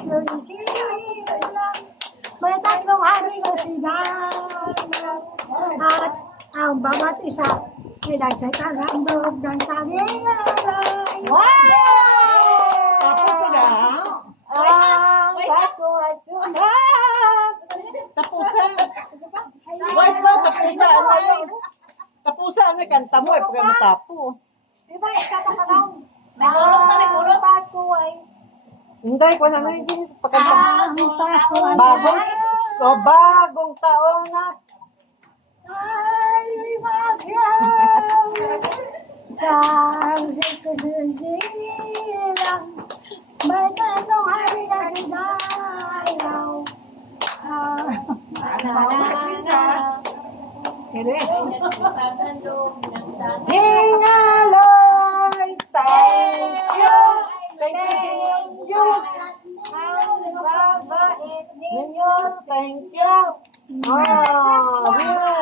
silang may tatlong hari na silang at ang bawat isa pinagsasalandog ng tanging alay. Tapos na Ang bato at sunod. tapusan. Wait ba, tapusan na yun. Tapusan na, kanta mo eh, pagka matapos. Diba, ikata ka lang. May chorus na, may chorus. Ang bato ay Hindi, kung ano na yun, pagkanta. ang bato ay Bagong taon na. ay magyaw. Ang sikususilang may tatlong hari na sinalaw. Hingaloy! Thank you! Thank you! Ang babait ninyo. Ninyo, thank you! Ah, winner!